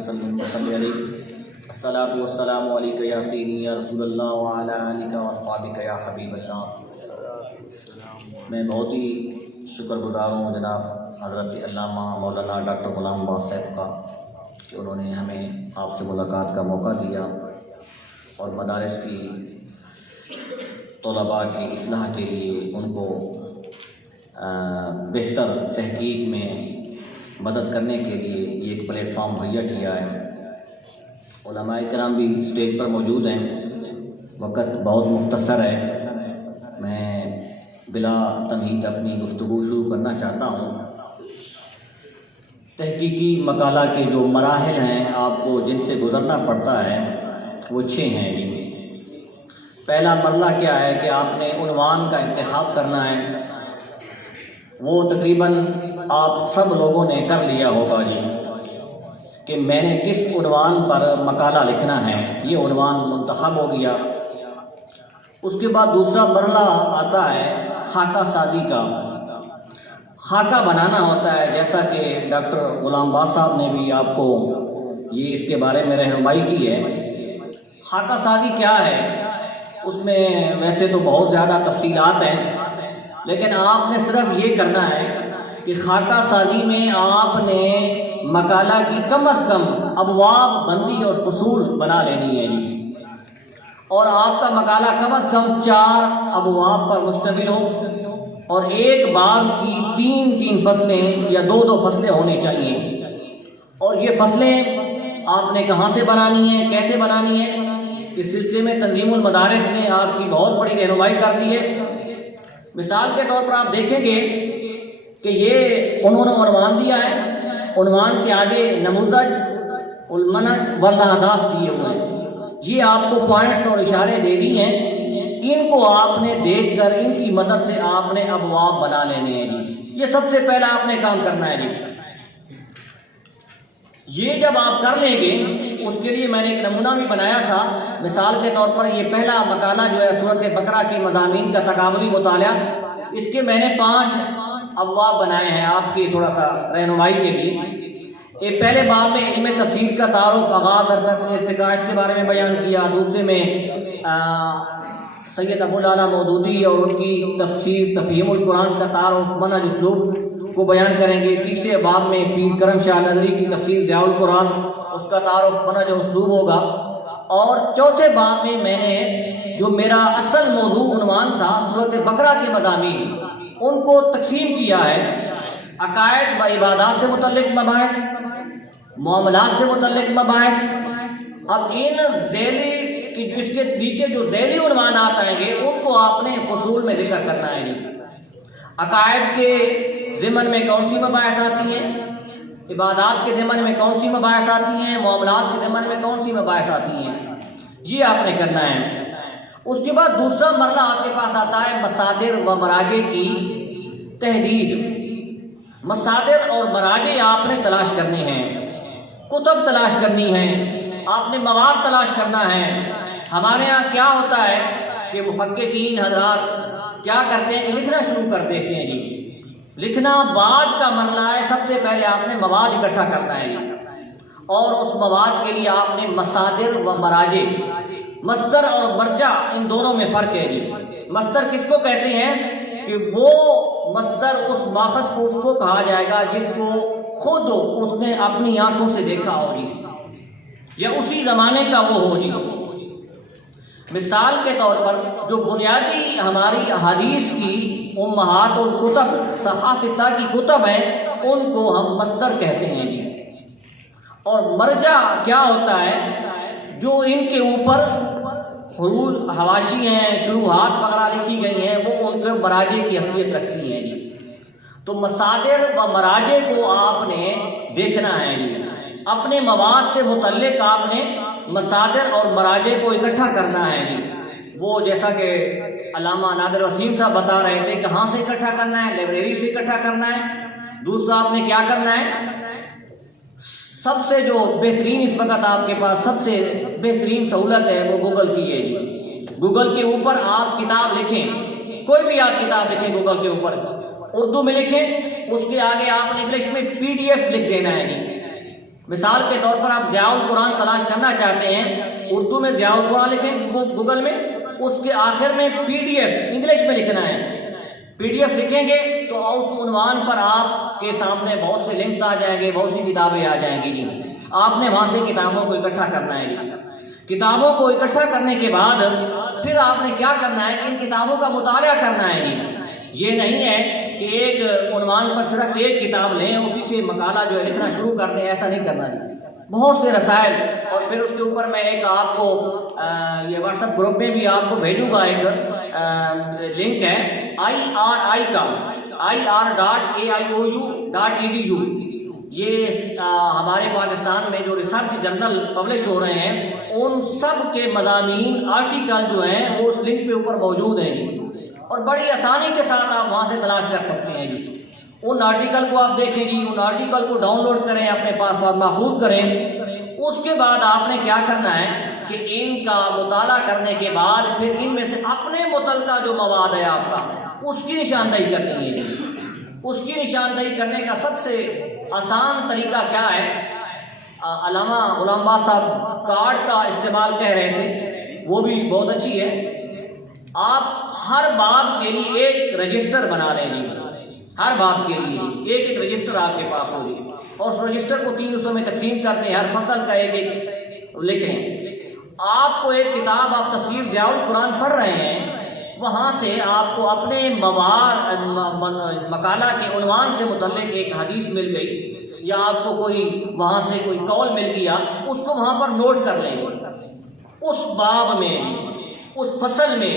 وسلم وصلی علیہ الصلاۃ والسلام علیک یا سیدی یا رسول اللہ وعلی آلک واصحابک یا حبیب اللہ۔ میں بہت ہی شکر گزار ہوں جناب حضرت علامہ مولانا ڈاکٹر غلام عباس صاحب کا کہ انہوں نے ہمیں آپ سے ملاقات کا موقع دیا اور مدارس کی طلباء کی اصلاح کے لیے ان کو بہتر تحقیق میں مدد کرنے کے لیے یہ ایک پلیٹ فارم مہیا کیا ہے۔ علماء کرام بھی اسٹیج پر موجود ہیں، وقت بہت مختصر ہے، میں بلا تمہید اپنی گفتگو شروع کرنا چاہتا ہوں۔ تحقیقی مقالہ کے جو مراحل ہیں آپ کو جن سے گزرنا پڑتا ہے وہ 6 ہیں جی۔ پہلا مرحلہ کیا ہے کہ آپ نے عنوان کا انتخاب کرنا ہے، وہ تقریباً آپ سب لوگوں نے کر لیا ہوگا جی کہ میں نے کس عنوان پر مقالہ لکھنا ہے، یہ عنوان منتخب ہو گیا۔ اس کے بعد دوسرا مرحلہ آتا ہے خاکہ سازی کا، خاکہ بنانا ہوتا ہے، جیسا کہ ڈاکٹر غلام عباس صاحب نے بھی آپ کو یہ اس کے بارے میں رہنمائی کی ہے۔ خاکہ سازی کیا ہے، اس میں ویسے تو بہت زیادہ تفصیلات ہیں، لیکن آپ نے صرف یہ کرنا ہے کہ خاکہ سازی میں آپ نے مقالہ کی کم از کم ابواب بندی اور فصول بنا لینی ہے جی، اور آپ کا مقالہ کم از کم 4 ابواب پر مشتمل ہو اور ایک باب کی 3 فصلیں یا 2 فصلیں ہونی چاہیے۔ اور یہ فصلیں آپ نے کہاں سے بنانی ہیں، کیسے بنانی ہیں، اس سلسلے میں تنظیم المدارس نے آپ کی بہت بڑی رہنمائی کر دی ہے۔ مثال کے طور پر آپ دیکھیں گے کہ یہ انہوں نے عنوان دیا ہے، عنوان کے آگے نموذج، المنہج والاہداف دیے ہوئے ہیں، یہ آپ کو پوائنٹس اور اشارے دے دی ہیں، ان کو آپ نے دیکھ کر ان کی مدد سے آپ نے ابواب بنا لینے ہیں جی۔ یہ سب سے پہلا آپ نے کام کرنا ہے جی۔ یہ جب آپ کر لیں گے، اس کے لیے میں نے ایک نمونہ بھی بنایا تھا، مثال کے طور پر یہ پہلا مقالہ جو ہے سورۃ بقرہ کے مضامین کا تکاملی مطالعہ، اس کے میں نے 5 ابواب بنائے ہیں آپ کی تھوڑا سا رہنمائی کے لیے۔ ایک پہلے باب میں علم تفسیر کا تعارف، آغاز، ارتقاء، اس کے بارے میں بیان کیا۔ دوسرے میں سید ابو العلا مودودی اور ان کی تفسیر تفہیم القرآن کا تعارف، منہج، اسلوب کو بیان کریں گے۔ تیسرے باب میں پیر کرم شاہ نظری کی تفسیر ضیاء القرآن، اس کا تعارف، منہج و اسلوب ہوگا۔ اور چوتھے باب میں میں نے جو میرا اصل موضوع عنوان تھا سورۃ بقرہ کے مضامین، ان کو تقسیم کیا ہے، عقائد و عبادات سے متعلق مباحث، معاملات سے متعلق مباحث۔ اب ان ذیلی کی جو اس کے نیچے جو ذیلی عنوانات آئیں گے ان کو آپ نے فصول میں ذکر کرنا ہے جی۔ عقائد کے ضمن میں کون سی مباحث آتی ہیں، عبادات کے ضمن میں کون سی مباحث آتی ہیں، معاملات کے ضمن میں کون سی مباحث آتی ہیں، یہ آپ نے کرنا ہے۔ اس کے بعد دوسرا مرحلہ آپ کے پاس آتا ہے مصادر و مراجع کی تحدید۔ مصادر اور مراجع آپ نے تلاش کرنے ہیں، کتب تلاش کرنی ہیں، آپ نے مواد تلاش کرنا ہے۔ ہمارے ہاں کیا ہوتا ہے کہ محققین حضرات کیا کرتے ہیں کہ لکھنا شروع کر دیتے ہیں جی، لکھنا بعد کا مرحلہ ہے، سب سے پہلے آپ نے مواد اکٹھا کرنا ہے جی، اور اس مواد کے لیے آپ نے مصادر و مراجع، مصدر اور مرجع ان دونوں میں فرق ہے جی۔ مصدر کس کو کہتے ہیں کہ وہ مصدر اس ماخذ کو اس کو کہا جائے گا جس کو خود اس نے اپنی آنکھوں سے دیکھا ہو جی، یا اسی زمانے کا وہ ہو جی۔ مثال کے طور پر جو بنیادی ہماری احادیث کی امہات الکتب، صحاح ستہ کی کتب ہیں، ان کو ہم مصدر کہتے ہیں جی۔ اور مرجع کیا ہوتا ہے، جو ان کے اوپر حلول، حواشی ہیں، شروحات وغیرہ لکھی گئی ہیں، وہ ان کے مراجع کی حیثیت رکھتی ہیں جی۔ تو مصادر و مراجع کو آپ نے دیکھنا ہے جی، اپنے مواد سے متعلق آپ نے مصادر اور مراجع کو اکٹھا کرنا ہے جی۔ وہ جیسا کہ علامہ نادر وسیم صاحب بتا رہے تھے، کہاں سے اکٹھا کرنا ہے، لائبریری سے اکٹھا کرنا ہے۔ دوسرا آپ نے کیا کرنا ہے، سب سے جو بہترین اس وقت آپ کے پاس سب سے بہترین سہولت ہے وہ گوگل کی ہے جی۔ گوگل کے اوپر آپ کتاب لکھیں، کوئی بھی آپ کتاب لکھیں گوگل کے اوپر، اردو میں لکھیں، اس کے آگے آپ نے انگلش میں PDF لکھ دینا ہے جی۔ مثال کے طور پر آپ ضیاء القرآن تلاش کرنا چاہتے ہیں، اردو میں ضیاء القرآن لکھیں گوگل میں، اس کے آخر میں PDF انگلش میں لکھنا ہے، PDF لکھیں گے تو اس عنوان پر آپ کے سامنے بہت سے لنکس آ جائیں گے، بہت سی کتابیں آ جائیں گی جی۔ آپ نے وہاں سے کتابوں کو اکٹھا کرنا ہے جی۔ کتابوں کو اکٹھا کرنے کے بعد پھر آپ نے کیا کرنا ہے کہ ان کتابوں کا مطالعہ کرنا ہے جی۔ یہ نہیں ہے کہ ایک عنوان پر صرف ایک کتاب لیں اسی سے مقالہ جو ہے لکھنا شروع کر دیں، ایسا نہیں کرنا جی۔ بہت سے رسائل، اور پھر اس کے اوپر میں ایک آپ کو یہ واٹس ایپ گروپ میں بھی آپ کو بھیجوں گا، ایک لنک ہے IRI کا ir.aiou.edu۔ یہ ہمارے پاکستان میں جو ریسرچ جرنل پبلش ہو رہے ہیں ان سب کے مضامین آرٹیکل جو ہیں وہ اس لنک پہ اوپر موجود ہیں جی، اور بڑی آسانی کے ساتھ آپ وہاں سے تلاش کر سکتے ہیں جی۔ ان آرٹیکل کو آپ دیکھیں جی، ان آرٹیکل کو ڈاؤن لوڈ کریں، اپنے پاس محفوظ کریں۔ اس کے بعد آپ نے کیا کرنا ہے کہ ان کا مطالعہ کرنے کے بعد پھر ان میں سے اپنے متعلقہ جو مواد ہے آپ کا اس کی نشاندہی کرنی ہے جی۔ اس کی نشاندہی کرنے کا سب سے آسان طریقہ کیا ہے؟ علامہ غلام باز صاحب کارڈ کا استعمال کہہ رہے تھے، وہ بھی بہت اچھی ہے۔ آپ ہر باب کے لیے ایک رجسٹر بنا لیں جی، ہر باب کے لیے ایک رجسٹر آپ کے پاس ہو جی، اور اس رجسٹر کو 3 حصوں میں تقسیم کر دیں، ہر فصل کا ایک لکھیں۔ آپ کو ایک کتاب، آپ تفسیر ضیاء القرآن پڑھ رہے ہیں، وہاں سے آپ کو اپنے مقالہ کے عنوان سے متعلق ایک حدیث مل گئی یا آپ کو کوئی وہاں سے کوئی قول مل گیا، اس کو وہاں پر نوٹ کر لیں گے، اس باب میں، اس فصل میں،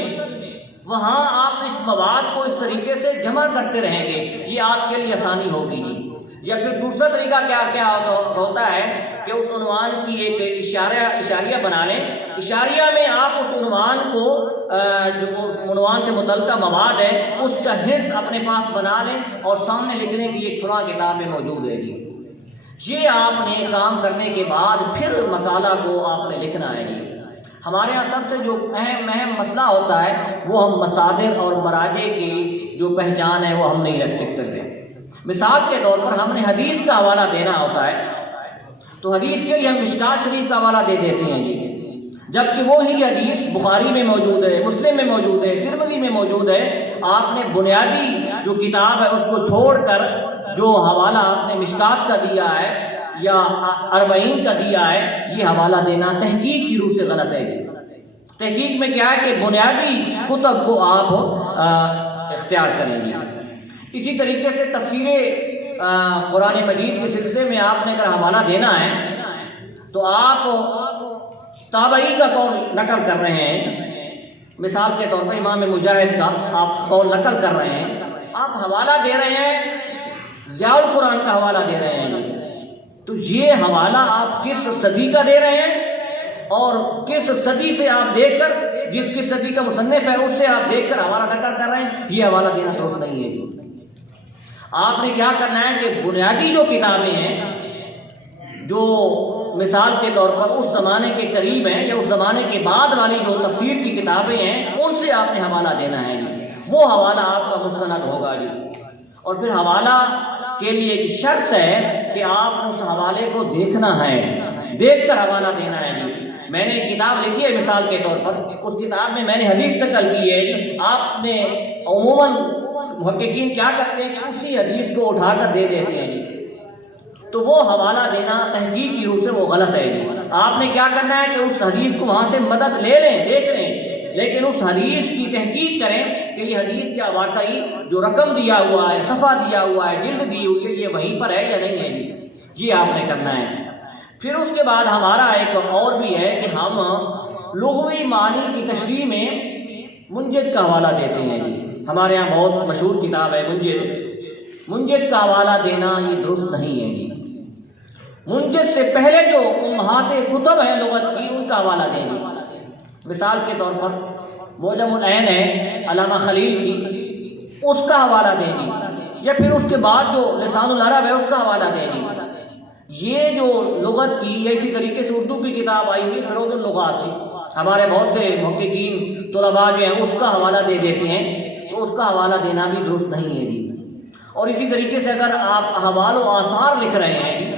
وہاں آپ اس مواد کو اس طریقے سے جمع کرتے رہیں گے، یہ آپ کے لیے آسانی ہوگی جی۔ یا پھر دوسرا طریقہ کیا ہوتا ہے کہ اس عنوان کی ایک اشاریہ بنا لیں، اشاریہ میں آپ اس عنوان کو جو عنوان سے متعلقہ مواد ہے اس کا ہنٹس اپنے پاس بنا لیں اور سامنے لکھنے کی ایک فلاں کتاب میں موجود ہے جی۔ یہ آپ نے کام کرنے کے بعد پھر مقالہ کو آپ نے لکھنا ہے جی۔ ہمارے یہاں سب سے جو اہم مسئلہ ہوتا ہے وہ ہم مصادر اور مراجع کی جو پہچان ہے وہ ہم نہیں رکھ سکتے تھے۔ مثال کے طور پر ہم نے حدیث کا حوالہ دینا ہوتا ہے تو حدیث کے لیے ہم مشکات شریف کا حوالہ دے دیتے ہیں جی، جبکہ وہی حدیث بخاری میں موجود ہے، مسلم میں موجود ہے، ترمذی میں موجود ہے۔ آپ نے بنیادی جو کتاب ہے اس کو چھوڑ کر جو حوالہ آپ نے مشکات کا دیا ہے یا 40 کا دیا ہے، یہ حوالہ دینا تحقیق کی روح سے غلط ہے جی۔ تحقیق میں کیا ہے کہ بنیادی کتب کو آپ اختیار کریں گے۔ اسی طریقے سے تفسیر قرآن مجید کے سلسلے میں آپ نے اگر حوالہ دینا ہے تو آپ تابعی کا قول نقل کر رہے ہیں، مثال کے طور پر امام مجاہد کا آپ قول نقل کر رہے ہیں، آپ حوالہ دے رہے ہیں ضیاء القرآن کا حوالہ دے رہے ہیں، تو یہ حوالہ آپ کس صدی کا دے رہے ہیں اور کس صدی سے آپ دیکھ کر، کس صدی کا مصنف ہے اس سے آپ دیکھ کر حوالہ نقل کر رہے ہیں، یہ حوالہ دینا درست نہیں ہے جی۔ آپ نے کیا کرنا ہے کہ بنیادی جو کتابیں ہیں جو مثال کے طور پر اس زمانے کے قریب ہیں یا اس زمانے کے بعد والی جو تفسیر کی کتابیں ہیں ان سے آپ نے حوالہ دینا ہے جی، وہ حوالہ آپ کا مستند ہوگا جی۔ اور پھر حوالہ کے لیے ایک شرط ہے کہ آپ اس حوالے کو دیکھنا ہے، دیکھ کر حوالہ دینا ہے جی۔ میں نے ایک کتاب لکھی ہے مثال کے طور پر، اس کتاب میں نے حدیث نقل کی ہے جی، آپ نے عموماً محققین کیا کرتے ہیں کہ اسی حدیث کو اٹھا کر دے دیتے ہیں جی، تو وہ حوالہ دینا تحقیق کی روح سے وہ غلط ہے جی۔ آپ نے کیا کرنا ہے کہ اس حدیث کو وہاں سے مدد لے لیں، دیکھ لیں، لیکن اس حدیث کی تحقیق کریں کہ یہ حدیث کیا واقعی جو رقم دیا ہوا ہے، صفحہ دیا ہوا ہے، جلد دی ہوئی ہے، یہ وہیں پر ہے یا نہیں ہے جی، یہ آپ نے کرنا ہے۔ پھر اس کے بعد ہمارا ایک اور بھی ہے کہ ہم لغوی معنی کی تشریح میں منجد کا حوالہ دیتے ہیں جی۔ ہمارے یہاں بہت مشہور کتاب ہے منجد کا حوالہ دینا یہ درست نہیں ہے جی۔ منجد سے پہلے جو امہات کتب ہیں لغت کی ان کا حوالہ دیں گے، مثال کے طور پر معجم العین ہے علامہ خلیل کی، اس کا حوالہ دیں جی، یا پھر اس کے بعد جو لسان العرب ہے اس کا حوالہ دیں جی۔ یہ جو لغت کی یا اسی طریقے سے اردو کی کتاب آئی ہوئی فیروز اللغات، ہمارے بہت سے محققین طلباء جو ہیں اس کا حوالہ دے دیتے ہیں، تو اس کا حوالہ دینا بھی درست نہیں ہے جی۔ اور اسی طریقے سے اگر آپ احوال و آثار لکھ رہے ہیں جی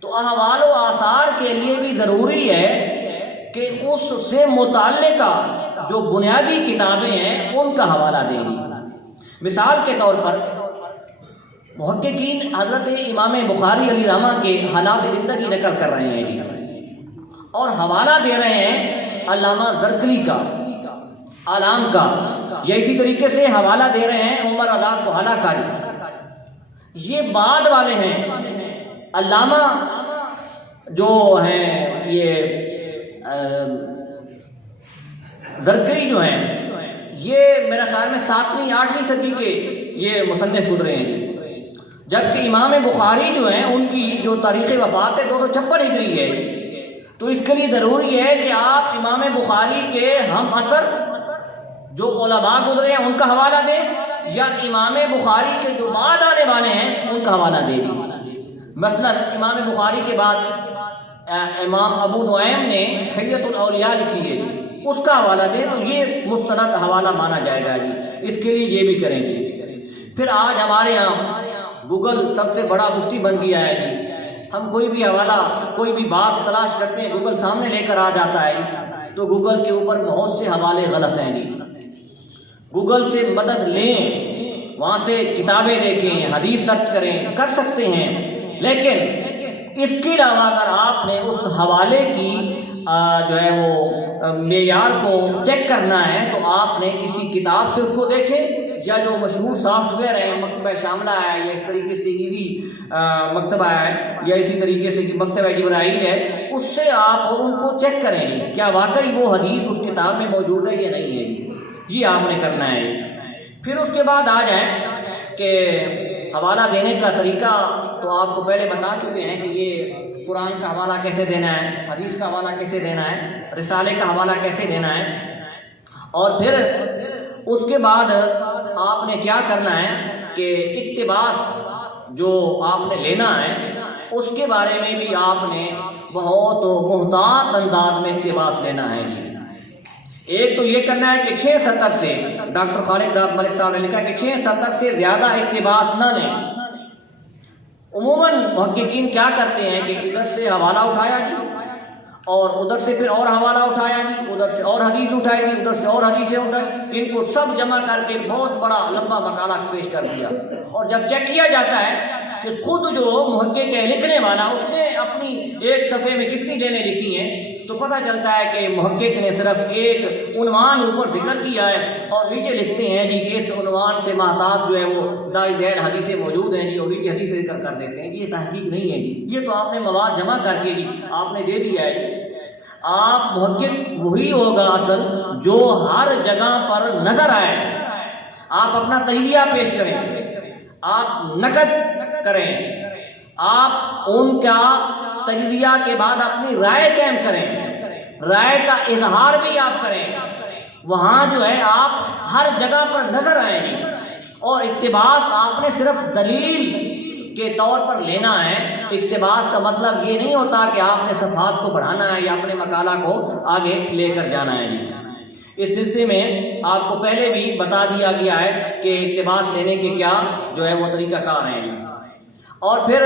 تو تو احوال و آثار کے لیے بھی ضروری ہے کہ اس سے متعلقہ جو بنیادی کتابیں ہیں ان کا حوالہ دیں گی۔ مثال کے طور پر محققین حضرت امام بخاری علیہ رحمہ کے حالات زندگی نقل کر رہے ہیں جی، اور حوالہ دے رہے ہیں علامہ زرکلی کا، اعلام کا، یا اسی طریقے سے حوالہ دے رہے ہیں عمر رضا کوہلہ کا جی۔ یہ بعد والے ہیں، علامہ جو ہیں یہ زرکلی جو ہیں یہ میرا خیال میں 7ویں 8ویں صدی کے یہ مصنف گزرے ہیں جی، جبکہ امام بخاری جو ہیں ان کی جو تاریخ وفات ہے 256 ہجری ہے۔ تو اس کے لیے ضروری ہے کہ آپ امام بخاری کے ہم عصر جو علماء گزرے ہیں ان کا حوالہ دیں، یا امام بخاری کے جو بعد آنے والے ہیں ان کا حوالہ دے دیں۔ مثلا امام بخاری کے بعد امام ابو نعیم نے حلیۃ الاولیاء لکھی ہے، اس کا حوالہ دیں تو یہ مستند حوالہ مانا جائے گا جی۔ اس کے لیے یہ بھی کریں گے۔ پھر آج ہمارے یہاں گوگل سب سے بڑا مفتی بن گیا ہے جی، ہم کوئی بھی حوالہ کوئی بھی بات تلاش کرتے ہیں گوگل سامنے لے کر آ جاتا ہے، تو گوگل کے اوپر بہت سے حوالے غلط ہیں جی۔ گوگل سے مدد لیں، وہاں سے کتابیں دیکھیں، حدیث سرچ کریں، کر سکتے ہیں، لیکن اس کے علاوہ اگر آپ نے اس حوالے کی جو ہے وہ معیار کو چیک کرنا ہے تو آپ نے کسی کتاب سے اس کو دیکھیں، یا جو مشہور سافٹ ویئر ہے مکتبہ شاملہ ہے، یا اس طریقے سے ایزی مکتبہ ہے، یا اسی طریقے سے مکتبہ جبرائیل ہے، اس سے آپ ان کو چیک کریں گے کیا واقعی وہ حدیث اس کتاب میں موجود ہے یا نہیں ہے جی آپ نے کرنا ہے۔ پھر اس کے بعد آ جائیں کہ حوالہ دینے کا طریقہ تو آپ کو پہلے بتا چکے ہیں کہ یہ قرآن کا حوالہ کیسے دینا ہے، حدیث کا حوالہ کیسے دینا ہے، رسالے کا حوالہ کیسے دینا ہے، اور پھر اس کے بعد آپ نے کیا کرنا ہے کہ اقتباس جو آپ نے لینا ہے اس کے بارے میں بھی آپ نے بہت محتاط انداز میں اقتباس لینا ہے جی۔ ایک تو یہ کرنا ہے کہ 6 سطر سے، ڈاکٹر خالد داد ملک صاحب نے لکھا ہے کہ 6 سطر سے زیادہ اقتباس نہ لیں۔ عموماً محققین کیا کرتے ہیں کہ ادھر سے حوالہ اٹھایا جی، اور ادھر سے پھر اور حوالہ اٹھایا جی، ادھر سے اور حدیث اٹھائی جی، ادھر سے اور حدیثیں اٹھائی، ان کو سب جمع کر کے بہت بڑا لمبا مقالہ پیش کر دیا، اور جب چیک کیا جاتا ہے کہ خود جو محقق ہے لکھنے والا اس نے اپنی ایک صفحے میں کتنی جیلیں لکھی ہیں، تو پتہ چلتا ہے کہ محقق نے صرف ایک عنوان اوپر ذکر کیا ہے اور نیچے لکھتے ہیں جی کہ اس عنوان سے محتاط جو ہے وہ دائی ذیل حدیثیں موجود ہیں جی، اور نیچے حدیثیں ذکر کر دیتے ہیں۔ یہ تحقیق نہیں ہے جی، یہ تو آپ نے مواد جمع کر کے جی آپ نے دے دیا ہے جی۔ آپ محقق وہی ہوگا اصل جو ہر جگہ پر نظر آئے، آپ اپنا تجزیہ پیش کریں، آپ نقد کریں، آپ ان کا تجزیہ کے بعد اپنی رائے قائم کریں، رائے کا اظہار بھی آپ کریں، وہاں جو ہے آپ ہر جگہ پر نظر آئیں گے، اور اقتباس آپ نے صرف دلیل کے طور پر لینا ہے۔ اقتباس کا مطلب یہ نہیں ہوتا کہ آپ نے صفحات کو بڑھانا ہے یا اپنے مقالہ کو آگے لے کر جانا ہے جی۔ اس سلسلے میں آپ کو پہلے بھی بتا دیا گیا ہے کہ اقتباس لینے کے کیا جو ہے وہ طریقہ کار ہیں۔ اور پھر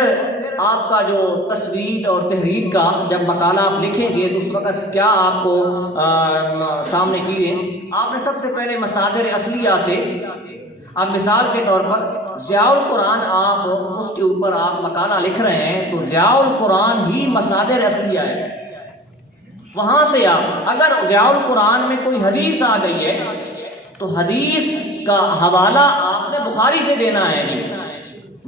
آپ کا جو تصویر اور تحریر کا جب مقالہ آپ لکھیں گے تو اس وقت کیا آپ کو سامنے چیزیں، آپ نے سب سے پہلے مصادر اصلیہ سے، اب مثال کے طور پر ضیاء القرآن آپ اس کے اوپر آپ مقالہ لکھ رہے ہیں تو ضیاء القرآن ہی مصادر اصلیہ ہے، وہاں سے آپ اگر ضیاء القرآن میں کوئی حدیث آ گئی ہے تو حدیث کا حوالہ آپ نے بخاری سے دینا ہے جی،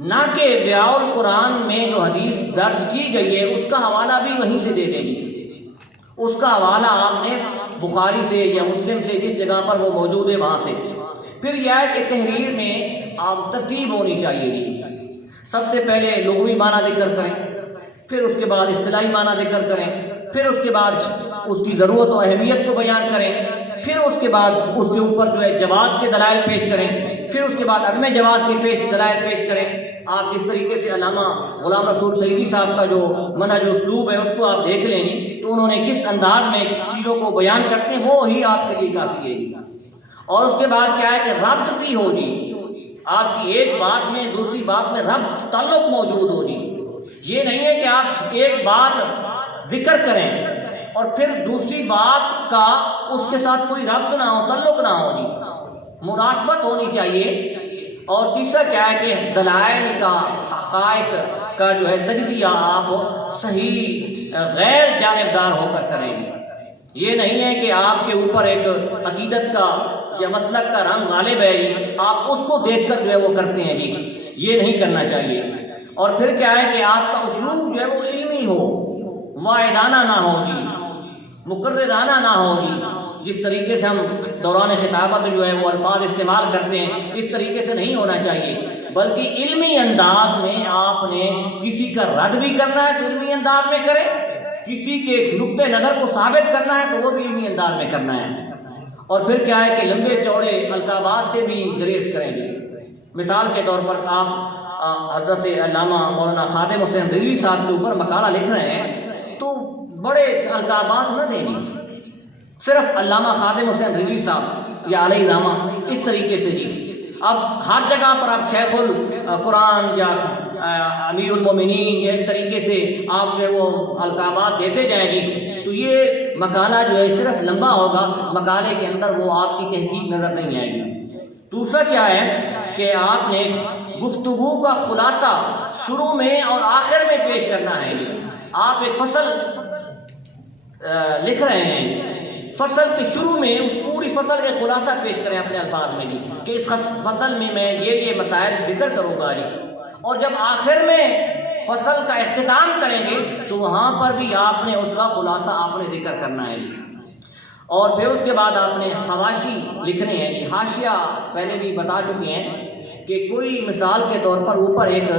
نہ کہ ضیاء القرآن میں جو حدیث درج کی گئی ہے اس کا حوالہ بھی وہیں سے دے دیں گی، اس کا حوالہ آپ نے بخاری سے یا مسلم سے جس جگہ پر وہ موجود ہے وہاں سے۔ پھر یہ ہے کہ تحریر میں آپ ترتیب ہونی چاہیے جی، سب سے پہلے لغوی معنی ذکر کریں، پھر اس کے بعد اصطلاحی معنی ذکر کریں، پھر اس کے بعد اس کی ضرورت و اہمیت کو بیان کریں، پھر اس کے بعد اس کے اوپر جو ہے جواز کے دلائل پیش کریں، پھر اس کے بعد عدم جواز کے دلائل پیش کریں۔ آپ جس طریقے سے علامہ غلام رسول سعیدی صاحب کا جو منہج اسلوب ہے اس کو آپ دیکھ لیں جی، تو انہوں نے کس انداز میں چیزوں کو بیان کرتے ہیں وہ ہی آپ کے لیے کافی ہے جی۔ اور اس کے بعد کیا ہے کہ ربط بھی ہو جی، آپ کی ایک بات میں دوسری بات میں ربط تعلق موجود ہو جی، یہ نہیں ہے کہ آپ ایک بات ذکر کریں اور پھر دوسری بات کا اس کے ساتھ کوئی ربط نہ ہو، تعلق نہ ہو جی، مناسبت ہونی چاہیے۔ اور تیسرا کیا ہے کہ دلائل کا، حقائق کا جو ہے تجزیہ آپ صحیح غیر جانبدار ہو کر کریں گے۔ یہ نہیں ہے کہ آپ کے اوپر ایک عقیدت کا یا مسلک کا رنگ غالب ہے جی، آپ اس کو دیکھ کر جو ہے وہ کرتے ہیں جی، یہ نہیں کرنا چاہیے۔ اور پھر کیا ہے کہ آپ کا اسلوب جو ہے وہ علمی ہو، واعظانہ نہ ہو جی، مقررانہ نہ ہو جی۔ جس طریقے سے ہم دوران خطابت جو ہے وہ الفاظ استعمال کرتے ہیں اس طریقے سے نہیں ہونا چاہیے، بلکہ علمی انداز میں آپ نے کسی کا رد بھی کرنا ہے تو علمی انداز میں کریں، کسی کے نقطۂ نظر کو ثابت کرنا ہے تو وہ بھی علمی انداز میں کرنا ہے۔ اور پھر کیا ہے کہ لمبے چوڑے القابات سے بھی گریز کریں گے۔ مثال کے طور پر آپ حضرت علامہ مولانا خادم حسین رضوی صاحب کے اوپر مقالہ لکھ رہے ہیں تو بڑے القابات نہ دیں گے، صرف علامہ خادم حسین رضوی صاحب یا علیہ رحمہ اس طریقے سے جی۔ اب ہر جگہ پر آپ شیخ القرآن یا امیر المومنین یا اس طریقے سے آپ جو ہے وہ القابات دیتے جائیں جی، تو یہ مقالہ جو ہے صرف لمبا ہوگا، مقالے کے اندر وہ آپ کی تحقیق نظر نہیں آئے گی۔ دوسرا کیا ہے کہ آپ نے گفتگو کا خلاصہ شروع میں اور آخر میں پیش کرنا ہے۔ آپ ایک فصل لکھ رہے ہیں، فصل کے شروع میں اس پوری فصل کا خلاصہ پیش کریں اپنے الفاظ میں جی، کہ اس فصل میں میں یہ مسائل ذکر کروں گا جی، اور جب آخر میں فصل کا اختتام کریں گے تو وہاں پر بھی آپ نے اس کا خلاصہ آپ نے ذکر کرنا ہے جی۔ اور پھر اس کے بعد آپ نے حواشی لکھنے ہیں جی۔ حاشیہ پہلے بھی بتا چکے ہیں کہ کوئی مثال کے طور پر اوپر ایک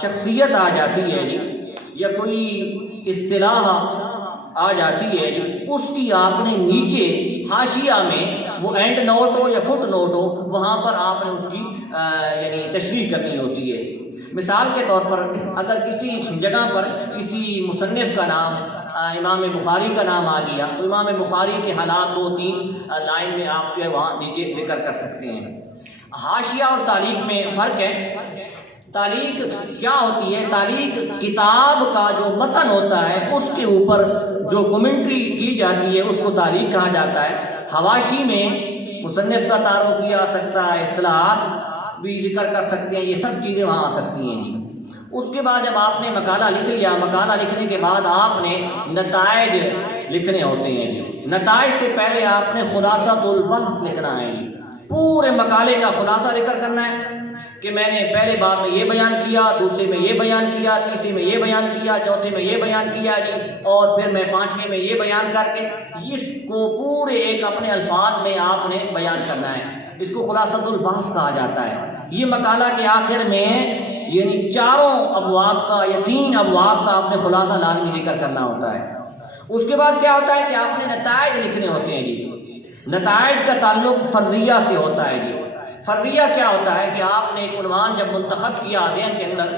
شخصیت آ جاتی ہے جی، یا کوئی اصطلاح آ جاتی ہے جی، اس کی آپ نے نیچے حاشیہ میں وہ اینڈ نوٹ ہو یا فٹ نوٹ ہو، وہاں پر آپ نے اس کی یعنی تشریح کرنی ہوتی ہے۔ مثال کے طور پر اگر کسی جگہ پر کسی مصنف کا نام امام بخاری کا نام آ گیا تو امام بخاری کے حالات 2-3 لائن میں آپ جو ہے وہاں نیچے ذکر کر سکتے ہیں۔ حاشیہ اور تعلیق میں فرق ہے۔ تعلیق کیا ہوتی ہے؟ تعلیق کتاب کا جو متن ہوتا ہے اس کے اوپر جو کمنٹری کی جاتی ہے اس کو تعلیق کہا جاتا ہے۔ حواشی میں مصنف کا تعارف بھی آ سکتا ہے، اصطلاحات بھی ذکر کر سکتے ہیں، یہ سب چیزیں وہاں آ سکتی ہیں جی۔ اس کے بعد جب آپ نے مقالہ لکھ لیا، مقالہ لکھنے کے بعد آپ نے نتائج لکھنے ہوتے ہیں جی۔ نتائج سے پہلے آپ نے خلاصۃ البحث لکھنا ہے جی، پورے مقالے کا خلاصہ ذکر کرنا ہے کہ میں نے پہلے باب میں یہ بیان کیا، دوسرے میں یہ بیان کیا، تیسرے میں یہ بیان کیا، چوتھے میں یہ بیان کیا جی، اور پھر میں 5ویں میں یہ بیان کر کے اس کو پورے ایک اپنے الفاظ میں آپ نے بیان کرنا ہے۔ اس کو خلاصۃ البحث کہا جاتا ہے۔ یہ مقالہ کے آخر میں یعنی 4 ابواب کا یا 3 ابواب کا آپ نے خلاصہ لازمی ذکر کرنا ہوتا ہے۔ اس کے بعد کیا ہوتا ہے کہ آپ نے نتائج لکھنے ہوتے ہیں جی۔ نتائج کا تعلق فرضیہ سے ہوتا ہے جی۔ فرضیہ کیا ہوتا ہے کہ آپ نے ایک عنوان جب منتخب کیا ذہن کے اندر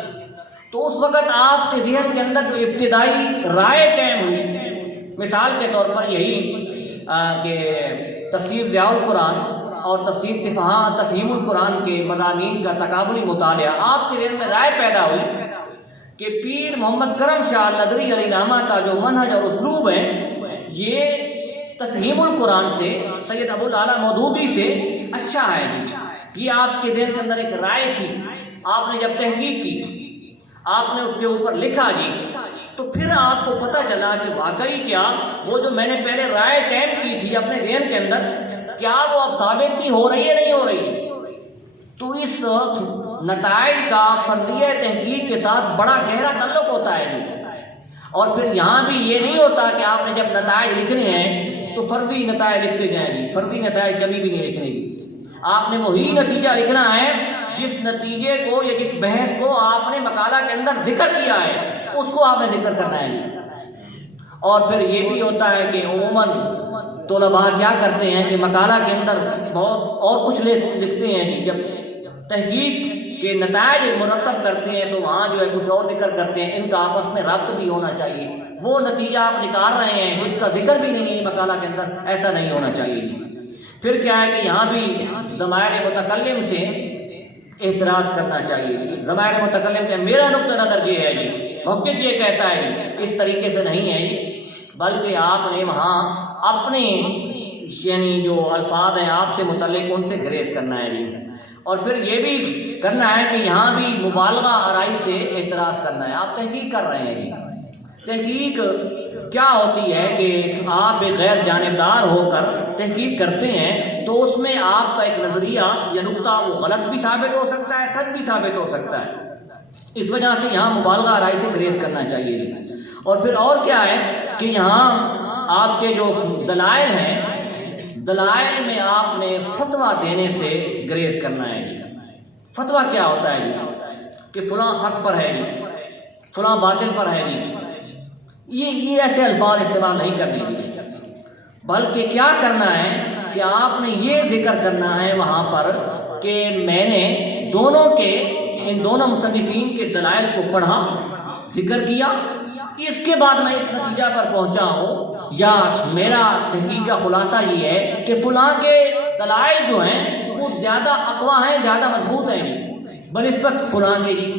تو اس وقت آپ کے ذہن کے اندر جو ابتدائی رائے قائم ہوئی، مثال کے طور پر یہی کہ تفسیر ضیاء القرآن اور تفسیر تفہیم القرآن کے مضامین کا تقابلی مطالعہ، آپ کے ذہن میں رائے پیدا ہوئی کہ پیر محمد کرم شاہ النظری علیہ رحمہ کا جو منہج اور اسلوب ہے یہ تفہیم القرآن سے، سید ابو الاعلیٰ مودودی سے اچھا ہے جی۔ یہ آپ کے ذہن کے اندر ایک رائے تھی، آپ نے جب تحقیق کی، آپ نے اس کے اوپر لکھا جی، تو پھر آپ کو پتہ چلا کہ واقعی کیا وہ جو میں نے پہلے رائے قائم کی تھی اپنے ذہن کے اندر، کیا وہ اب ثابت بھی ہو رہی ہے نہیں ہو رہی؟ تو اس نتائج کا فرضیہ تحقیق کے ساتھ بڑا گہرا تعلق ہوتا ہے جی۔ اور پھر یہاں بھی یہ نہیں ہوتا کہ آپ نے جب نتائج لکھنے ہیں تو فرضی نتائج لکھتے جائیں جی، فرضی نتائج کبھی بھی نہیں لکھنے کی۔ آپ نے وہی نتیجہ لکھنا ہے جس نتیجے کو یا جس بحث کو آپ نے مقالہ کے اندر ذکر کیا ہے اس کو آپ نے ذکر کرنا ہے جی۔ اور پھر یہ بھی ہوتا ہے کہ عموماً طلباء کیا کرتے ہیں کہ مقالہ کے اندر بہت اور کچھ لکھتے ہیں جی، جب تحقیق کے نتائج مرتب کرتے ہیں تو وہاں جو ہے کچھ اور ذکر کرتے ہیں۔ ان کا آپس میں ربط بھی ہونا چاہیے، وہ نتیجہ آپ نکال رہے ہیں جس کا ذکر بھی نہیں ہے مقالہ کے اندر، ایسا نہیں ہونا چاہیے جی۔ پھر کیا ہے کہ یہاں بھی ضمائر متکلم سے اعتراض کرنا چاہیے۔ ضمائر متکلم کہ میرا نقطہ نظر یہ ہے جی، محقق یہ کہتا ہے جی، اس طریقے سے نہیں ہے جی، بلکہ آپ نے وہاں اپنے یعنی جو الفاظ ہیں آپ سے متعلق ان سے گریز کرنا ہے جی، اور پھر یہ بھی کرنا ہے کہ یہاں بھی مبالغہ آرائی سے اعتراض کرنا ہے۔ آپ تحقیق کر رہے ہیں جی، تحقیق کیا ہوتی ہے کہ آپ ایک غیر جانبدار ہو کر تحقیق کرتے ہیں تو اس میں آپ کا ایک نظریہ یا نقطہ وہ غلط بھی ثابت ہو سکتا ہے، سچ بھی ثابت ہو سکتا ہے، اس وجہ سے یہاں مبالغہ آرائی سے گریز کرنا چاہیے جی۔ اور پھر اور کیا ہے کہ یہاں آپ کے جو دلائل ہیں، دلائل میں آپ نے فتویٰ دینے سے گریز کرنا ہے جی۔ فتویٰ کیا ہوتا ہے جی کہ فلاں حق پر ہے جی، فلاں باطل پر ہے جی، یہ ایسے الفاظ استعمال نہیں کرنے جی، بلکہ کیا کرنا ہے کہ آپ نے یہ ذکر کرنا ہے وہاں پر کہ میں نے دونوں کے ان دونوں مصنفین کے دلائل کو پڑھا، ذکر کیا، اس کے بعد میں اس نتیجہ پر پہنچا ہوں، یا میرا تحقیق کا خلاصہ یہ ہے کہ فلاں کے دلائل جو ہیں وہ زیادہ اقویٰ ہیں، زیادہ مضبوط ہیں جی بنسبت فلاں کے جی۔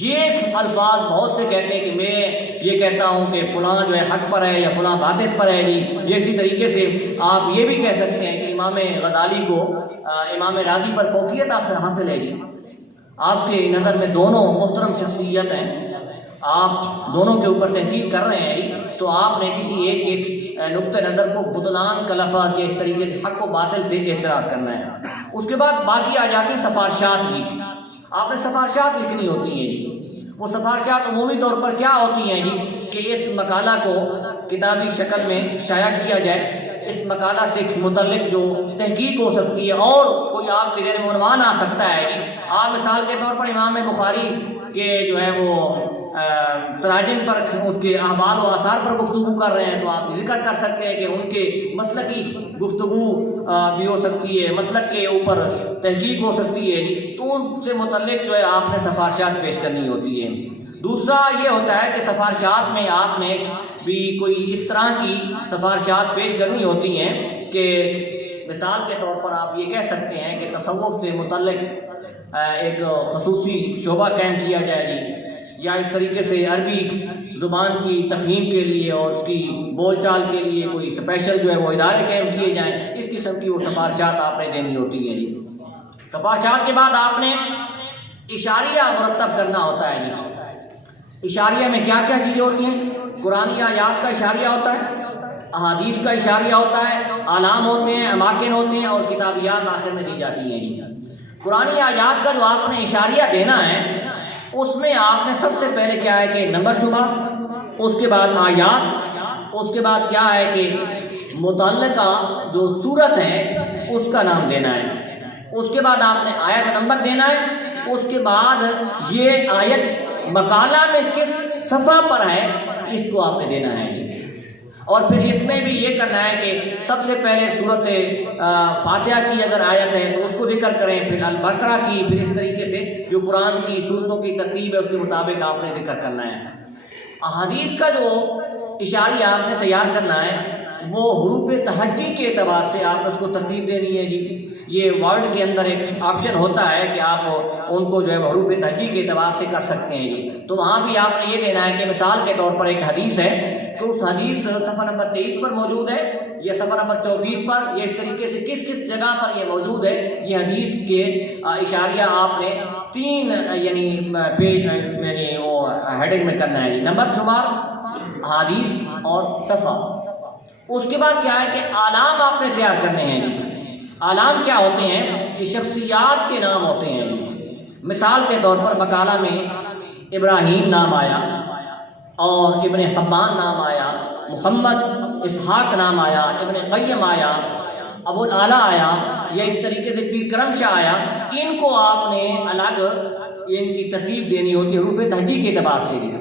یہ الفاظ بہت سے کہتے ہیں کہ میں یہ کہتا ہوں کہ فلاں جو ہے حق پر ہے یا فلاں باطل پر ہے جی۔ یہ اسی طریقے سے آپ یہ بھی کہہ سکتے ہیں کہ امام غزالی کو امام راضی پر فوقیت حاصل ہے جی۔ آپ کے نظر میں دونوں محترم شخصیت ہیں، آپ دونوں کے اوپر تحقیق کر رہے ہیں جی، تو آپ نے کسی ایک نقطہ نظر کو بطلان کا لفظ یا اس طریقے سے حق و باطل سے اعتراض کرنا ہے۔ اس کے بعد باقی آ جاتی سفارشات کی، آپ نے سفارشات لکھنی ہوتی ہیں جی۔ وہ سفارشات عمومی طور پر کیا ہوتی ہیں جی کہ اس مقالہ کو کتابی شکل میں شائع کیا جائے، اس مقالہ سے متعلق جو تحقیق ہو سکتی ہے اور کوئی آپ کے ذہن میں عنوان آ سکتا ہے جی۔ آپ مثال کے طور پر امام بخاری کے جو ہے وہ تراجم پر، اس کے احوال و آثار پر گفتگو کر رہے ہیں، تو آپ ذکر کر سکتے ہیں کہ ان کے مسلکی گفتگو بھی ہو سکتی ہے، مسلک کے اوپر تحقیق ہو سکتی ہے جی، تو ان سے متعلق جو ہے آپ نے سفارشات پیش کرنی ہوتی ہے۔ دوسرا یہ ہوتا ہے کہ سفارشات میں آپ نے بھی کوئی اس طرح کی سفارشات پیش کرنی ہوتی ہیں کہ مثال کے طور پر آپ یہ کہہ سکتے ہیں کہ تصوف سے متعلق ایک خصوصی شعبہ قائم کیا جائے جی، یا اس طریقے سے عربی زبان کی تفہیم کے لیے اور اس کی بول چال کے لیے کوئی اسپیشل جو ہے وہ ادارے قائم کیے جائیں، اس قسم کی وہ سفارشات آپ نے دینی ہوتی ہیں جی۔ سفارشات کے بعد آپ نے اشاریہ مرتب کرنا ہوتا ہے جی۔ اشاریہ میں کیا کیا چیزیں ہوتی ہیں؟ قرآنی آیات کا اشاریہ ہوتا ہے، احادیث کا اشاریہ ہوتا ہے، علام ہوتے ہیں، اماکن ہوتے ہیں، اور کتابیات آخر میں دی جاتی ہیں جی۔ قرآنی آیات کا جو آپ نے اشاریہ دینا ہے اس میں آپ نے سب سے پہلے کیا ہے کہ نمبر شمار، اس کے بعد آیات، اس کے بعد کیا ہے کہ متعلقہ جو صورت ہے اس کا نام دینا ہے، اس کے بعد آپ نے آیت نمبر دینا ہے، اس کے بعد یہ آیت مقالہ میں کس صفحہ پر ہے اس کو آپ نے دینا ہے، اور پھر اس میں بھی یہ کرنا ہے کہ سب سے پہلے سورۃ فاتحہ کی اگر آیت ہے تو اس کو ذکر کریں، پھر البقرہ کی، پھر اس طریقے سے جو قرآن کی صورتوں کی ترتیب ہے اس کے مطابق آپ نے ذکر کرنا ہے۔ احادیث کا جو اشاریہ آپ نے تیار کرنا ہے وہ حروف تہجی کے اعتبار سے آپ نے اس کو ترتیب دینی ہے جی۔ یہ ورڈ کے اندر ایک آپشن ہوتا ہے کہ آپ ان کو جو ہے حروف تہجی کے اعتبار سے کر سکتے ہیں جی، تو وہاں بھی آپ نے یہ دینا ہے کہ مثال کے طور پر ایک حدیث ہے تو اس حدیث صفحہ نمبر 23 پر موجود ہے یا صفحہ نمبر 24 پر، یا اس طریقے سے کس کس جگہ پر یہ موجود ہے، یہ حدیث کے اشاریہ آپ نے 3 یعنی پیج یعنی وہ ہیڈنگ میں کرنا ہے جی، نمبر شمار، حدیث اور صفحہ۔ اس کے بعد کیا ہے کہ اعلام آپ نے تیار کرنے ہیں جی۔ اعلام کیا ہوتے ہیں کہ شخصیات کے نام ہوتے ہیں جی۔ مثال کے طور پر مقالہ میں ابراہیم نام آیا اور ابن حبان نام آیا، محمد اسحاق نام آیا، ابن قیم آیا، ابو الاعلیٰ آیا، یا اس طریقے سے پیر کرم شاہ آیا، ان کو آپ نے الگ ان کی ترتیب دینی ہوتی ہے حروف تہجی کے اعتبار سے جی،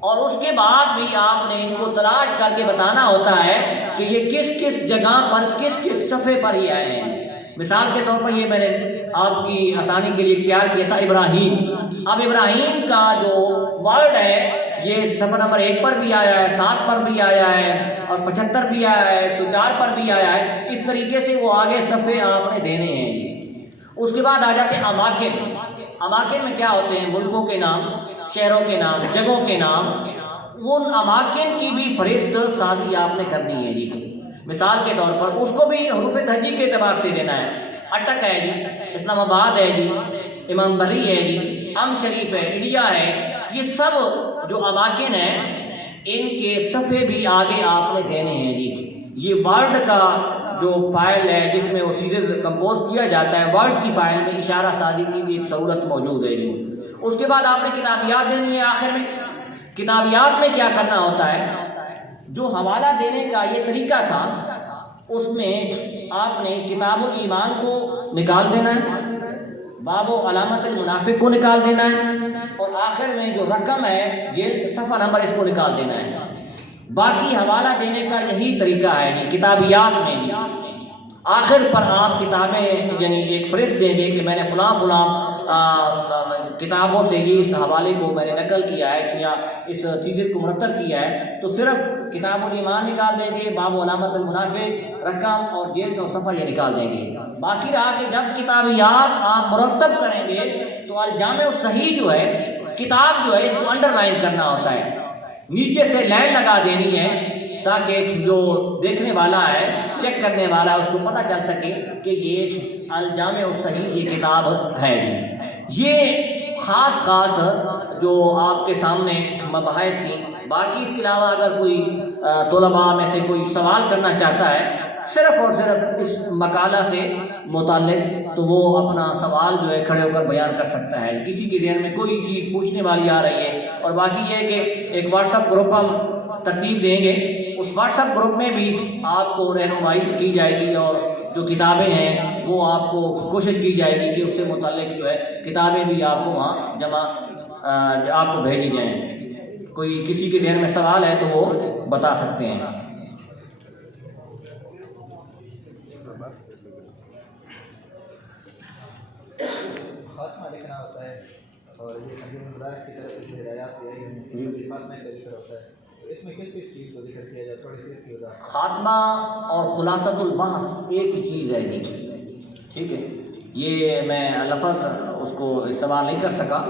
اور اس کے بعد بھی آپ نے ان کو تلاش کر کے بتانا ہوتا ہے کہ یہ کس کس جگہ پر کس کس صفحے پر یہ آئے ہیں۔ مثال کے طور پر یہ میں نے آپ کی آسانی کے لیے تیار کیا تھا ابراہیم۔ اب ابراہیم کا جو ورڈ ہے یہ صفحہ نمبر 1 پر بھی آیا ہے، 7 پر بھی آیا ہے، اور 75 بھی آیا ہے، 104 پر بھی آیا ہے، اس طریقے سے وہ آگے صفحے آپ نے دینے ہیں جی۔ اس کے بعد آ جاتے ہیں اماکن. اماکن میں کیا ہوتے ہیں؟ ملکوں کے نام، شہروں کے نام، جگہوں کے نام. ان اماکن کی بھی فہرست سازی آپ نے کرنی ہے جی. مثال کے طور پر اس کو بھی حروف تہجی کے اعتبار سے دینا ہے. اٹک ہے جی، اسلام آباد ہے جی، امام بری ہے جی، ام شریف ہے، انڈیا ہے. یہ سب جو اماکن ہیں ان کے صفحے بھی آگے آپ نے دینے ہیں جی. یہ ورڈ کا جو فائل ہے جس میں وہ چیزیں کمپوز کیا جاتا ہے، ورڈ کی فائل میں اشارہ سازی کی بھی ایک سہولت موجود ہے جی. اس کے بعد آپ نے کتابیات دینی ہے. آخر میں کتابیات میں کیا کرنا ہوتا ہے؟ جو حوالہ دینے کا یہ طریقہ تھا اس میں آپ نے کتاب الایمان کو نکال دینا ہے، باب و علامت المنافق کو نکال دینا ہے، اور آخر میں جو رقم ہے جلد صفحہ نمبر اس کو نکال دینا ہے. باقی حوالہ دینے کا یہی طریقہ ہے جی کتابیات میں جی. آخر پر آپ کتابیں یعنی ایک فہرست دیں گے کہ میں نے فلاں فلاں کتابوں سے یہ اس حوالے کو میں نے نقل کیا ہے یا اس چیز کو مرتب کیا ہے، تو صرف کتاب الایمان نکال دیں گے، باب و علامت المنافق، رقم اور جلد اور صفحہ یہ نکال دیں گے. باقی رہا کہ جب کتابیات آپ مرتب کریں گے تو الجامع الصحیح جو ہے کتاب جو ہے اس کو انڈر لائن کرنا ہوتا ہے، نیچے سے لائن لگا دینی ہے تاکہ جو دیکھنے والا ہے، چیک کرنے والا ہے، اس کو پتہ چل سکے کہ یہ الجامع الصحیح یہ کتاب ہے جی. یہ خاص جو آپ کے سامنے مباحث کی. باقی اس کے علاوہ اگر کوئی طلباء میں سے کوئی سوال کرنا چاہتا ہے صرف اور صرف اس مقالہ سے متعلق، تو وہ اپنا سوال جو ہے کھڑے ہو کر بیان کر سکتا ہے. کسی کے ذہن میں کوئی چیز پوچھنے والی آ رہی ہے. اور باقی یہ ہے کہ ایک واٹس ایپ گروپ ہم ترتیب دیں گے، اس واٹس ایپ گروپ میں بھی آپ کو رہنمائی کی جائے گی اور جو کتابیں ہیں وہ آپ کو کوشش کی جائے گی کہ اس سے متعلق جو ہے کتابیں بھی آپ کو وہاں جمع آپ کو بھیجی جائیں. کوئی کسی کے ذہن میں سوال ہے تو وہ بتا سکتے ہیں. خاتمہ لکھنا ہوتا ہے اور یہ نبی مبارک کی طرف سے ہدایات دی گئی ہیں، خاتمہ کا ذکر ہوتا ہے، تو اس میں کس چیز کو ذکر کیا جائے؟ تھوڑی سی اس کی وضاحت. خاتمہ اور خلاصۃ البحث ایک ہی چیز ہے جی. ٹھیک ہے، یہ میں لفظ اس کو استعمال نہیں کر سکا.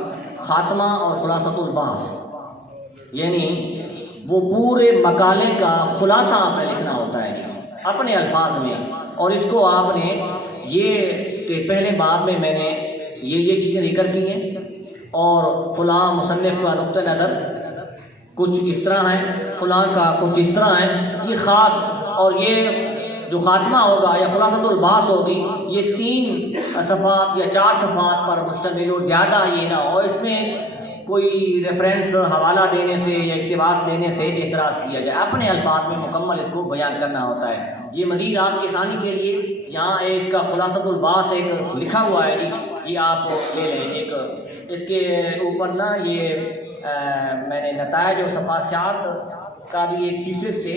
خاتمہ اور خلاصۃ البحث یعنی وہ پورے مقالے کا خلاصہ آپ نے لکھنا ہوتا ہے جی اپنے الفاظ میں. اور اس کو آپ نے یہ کہ پہلے باب میں میں نے یہ چیزیں ذکر کی ہیں اور فلاں مصنف کا نقطہ نظر کچھ اس طرح ہے، فلاں کا کچھ اس طرح ہے. یہ خاص اور یہ جو خاتمہ ہوگا یا خلاصۃ البحث ہوگی یہ 3 صفحات یا 4 صفحات پر مشتمل ہو، زیادہ یہ نہ ہو. اس میں کوئی ریفرنس حوالہ دینے سے یا اقتباس دینے سے اعتراض کیا جائے. اپنے الفاظ میں مکمل اس کو بیان کرنا ہوتا ہے. یہ مزید آپ کی آسانی کے لیے یہاں اس کا خلاصۃ البحث ایک لکھا ہوا ہے جی، یہ آپ لے لیں. ایک اس کے اوپر نا یہ میں نے نتائج و صفحات کا بھی ایک تھیسس سے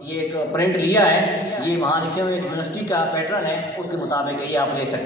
یہ ایک پرنٹ لیا ہے. یہ وہاں لکھے ہوئے ایک یونیورسٹی کا پیٹرن ہے، اس کے مطابق یہ آپ لے سکتے ہیں.